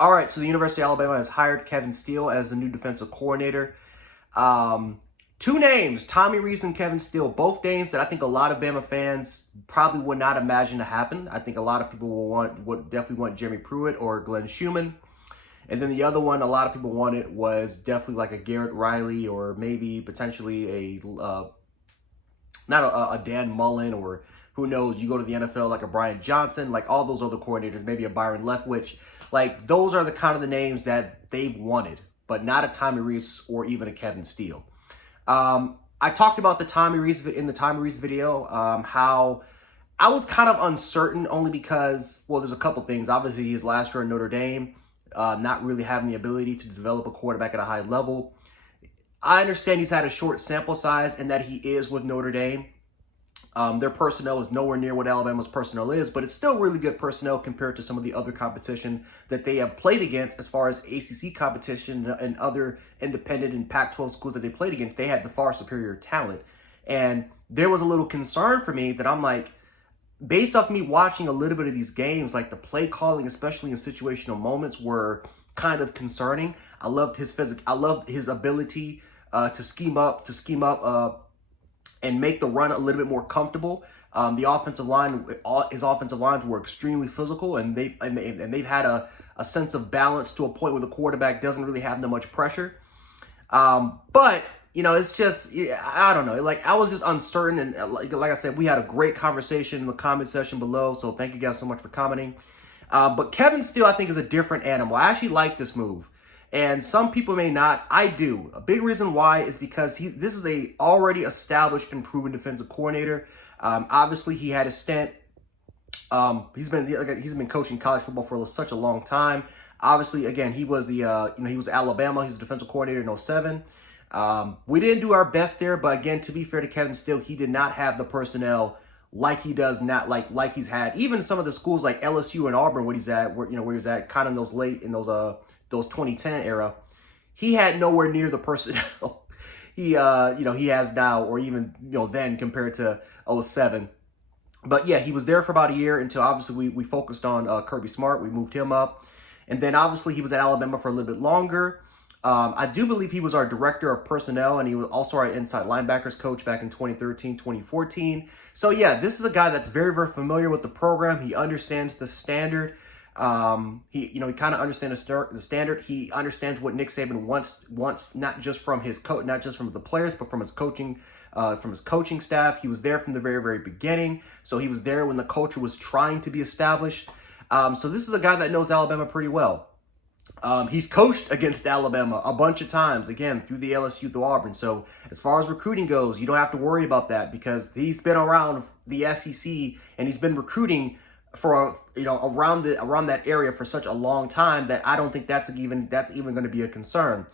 All right, so the University of Alabama has hired Kevin Steele as the new defensive coordinator. Two names, Tommy Rees and Kevin Steele, both names that I think a lot of Bama fans probably would not imagine to happen. I think a lot of people would definitely want Jeremy Pruitt or Glenn Schumann. And then the other one a lot of people wanted was definitely like a Garrett Riley or maybe potentially not a Dan Mullen, or who knows, you go to the NFL like a Brian Johnson, like all those other coordinators, maybe a Byron Leftwich. Like those are the kind of the names that they've wanted, but not a Tommy Rees or even a Kevin Steele. I talked about the Tommy Rees in the Tommy Rees video, how I was kind of uncertain only because, well, there's a couple things. Obviously, his last year at Notre Dame, not really having the ability to develop a quarterback at a high level. I understand he's had a short sample size and that he is with Notre Dame. Their personnel is nowhere near what Alabama's personnel is, but it's still really good personnel compared to some of the other competition that they have played against as far as ACC competition and other independent and Pac-12 schools that they played against. They had the far superior talent. And there was a little concern for me that I'm like, based off me watching a little bit of these games, like the play calling, especially in situational moments, were kind of concerning. I loved his physics. I loved his ability to scheme up and make the run a little bit more comfortable. The offensive line, his offensive lines were extremely physical, and they've had a sense of balance to a point where the quarterback doesn't really have that much pressure. But you know, it's just, I don't know. Like I was just uncertain, and like I said, we had a great conversation in the comment section below. So thank you guys so much for commenting. But Kevin Steele, I think, is a different animal. I actually like this move. And some people may not. I do. A big reason why is because this is a already established and proven defensive coordinator. Obviously, he had a stint. He's been coaching college football for such a long time. Obviously, again, he was he was Alabama. He was a defensive coordinator in 2007. We didn't do our best there, but again, to be fair to Kevin Steele, he did not have the personnel like he does not like he's had. Even some of the schools like LSU and Auburn, where he's at, where he was at, kind of in those 2010 era, he had nowhere near the personnel he has now, or even then compared to 2007. But yeah, he was there for about a year until obviously we focused on Kirby Smart. We moved him up, and then obviously he was at Alabama for a little bit longer. I do believe he was our director of personnel, and he was also our inside linebackers coach back in 2013, 2014. So yeah, this is a guy that's very, very familiar with the program. He understands the standard. He kind of understands the standard. He understands what Nick Saban wants not just from his coach, not just from the players, but from his coaching staff. He was there from the very, very beginning. So he was there when the culture was trying to be established. So this is a guy that knows Alabama pretty well. He's coached against Alabama a bunch of times, again, through the LSU, through Auburn. So as far as recruiting goes, you don't have to worry about that because he's been around the SEC and he's been recruiting for around that area for such a long time that I don't think that's even going to be a concern.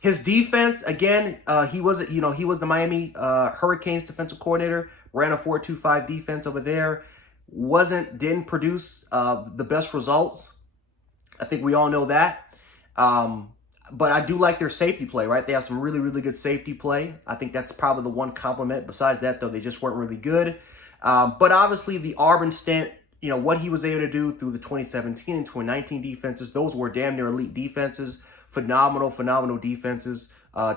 His defense, again, he was the Miami Hurricanes defensive coordinator, ran a 4-2-5 defense over there. Didn't produce the best results. I think we all know that. But I do like their safety play, right? They have some really, really good safety play. I think that's probably the one compliment. Besides that, though, they just weren't really good. But obviously the Auburn stint, what he was able to do through the 2017 and 2019 defenses, those were damn near elite defenses. Phenomenal defenses.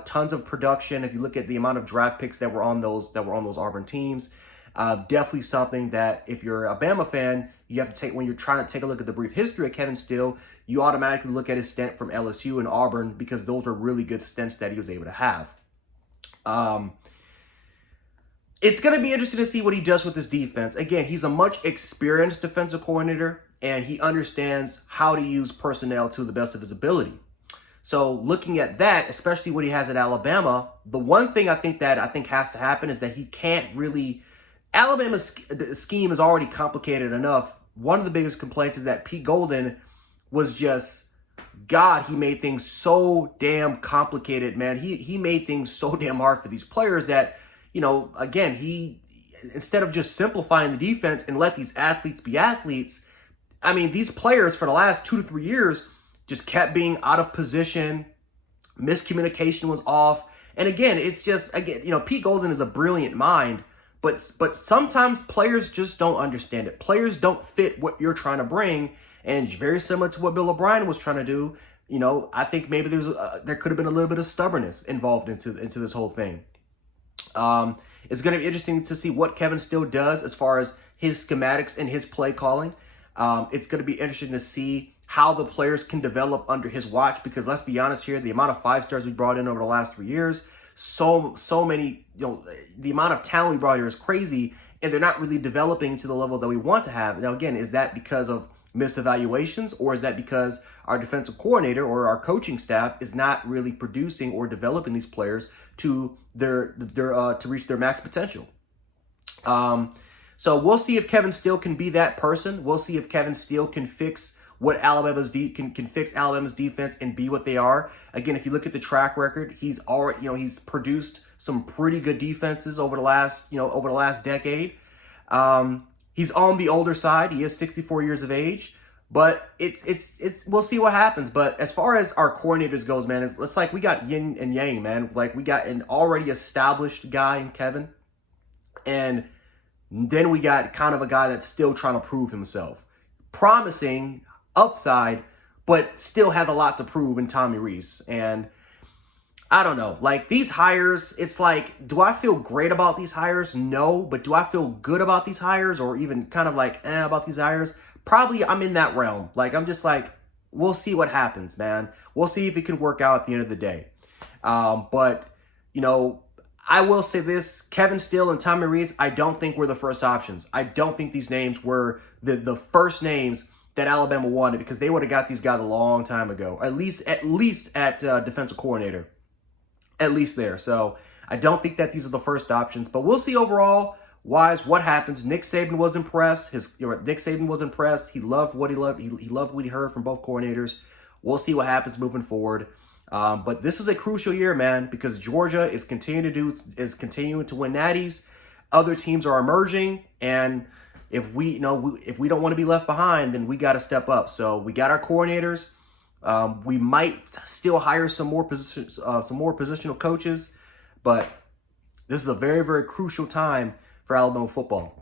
Tons of production. If you look at the amount of draft picks that were on those Auburn teams, definitely something that if you're a Bama fan, you have to take when you're trying to take a look at the brief history of Kevin Steele. You automatically look at his stint from LSU and Auburn because those were really good stints that he was able to have. It's going to be interesting to see what he does with this defense. Again, he's a much experienced defensive coordinator, and he understands how to use personnel to the best of his ability. So looking at that, especially what he has at Alabama, the one thing I think has to happen is that he can't really. Alabama's scheme is already complicated enough. One of the biggest complaints is that Pete Golden was just, God, he made things so damn complicated, man. He made things so damn hard for these players that, again, he, instead of just simplifying the defense and let these athletes be athletes, I mean, these players for the last 2 to 3 years just kept being out of position. Miscommunication was off. And again, it's just, Pete Golden is a brilliant mind, But sometimes players just don't understand it. Players don't fit what you're trying to bring, and very similar to what Bill O'Brien was trying to do. I think maybe there could have been a little bit of stubbornness involved into this whole thing. It's going to be interesting to see what Kevin Steele does as far as his schematics and his play calling. It's going to be interesting to see how the players can develop under his watch, because let's be honest here, the amount of 5-stars we brought in over the last 3 years, so many, the amount of talent we brought here is crazy, and they're not really developing to the level that we want to have. Now, again, is that because of misevaluations, or is that because our defensive coordinator or our coaching staff is not really producing or developing these players to to reach their max potential? So we'll see if Kevin Steele can be that person. We'll see if Kevin Steele can fix what can fix Alabama's defense and be what they are. Again, if you look at the track record, he's already, he's produced some pretty good defenses over the last decade. He's on the older side. He is 64 years of age, but it's we'll see what happens. But as far as our coordinators goes, man, it's like we got yin and yang, man. Like, we got an already established guy in Kevin, and then we got kind of a guy that's still trying to prove himself. Promising upside, but still has a lot to prove in Tommy Rees. And I don't know, like, these hires, it's like, do I feel great about these hires? No. But do I feel good about these hires, or even kind of like about these hires? Probably I'm in that realm. Like, I'm just like, we'll see what happens, man. We'll see if it can work out at the end of the day. But I will say this: Kevin Steele and Tommy Rees, I don't think were the first options. I don't think these names were the first names that Alabama wanted, because they would have got these guys a long time ago. At least at defensive coordinator, at least there. So I don't think that these are the first options. But we'll see overall wise what happens. Nick Saban was impressed. Nick Saban was impressed. He loved what he loved. He loved what he heard from both coordinators. We'll see what happens moving forward. But this is a crucial year, man, because Georgia is continuing to win natties. Other teams are emerging, and if we don't want to be left behind, then we got to step up. So we got our coordinators. We might still hire some more positional coaches, but this is a very, very crucial time for Alabama football.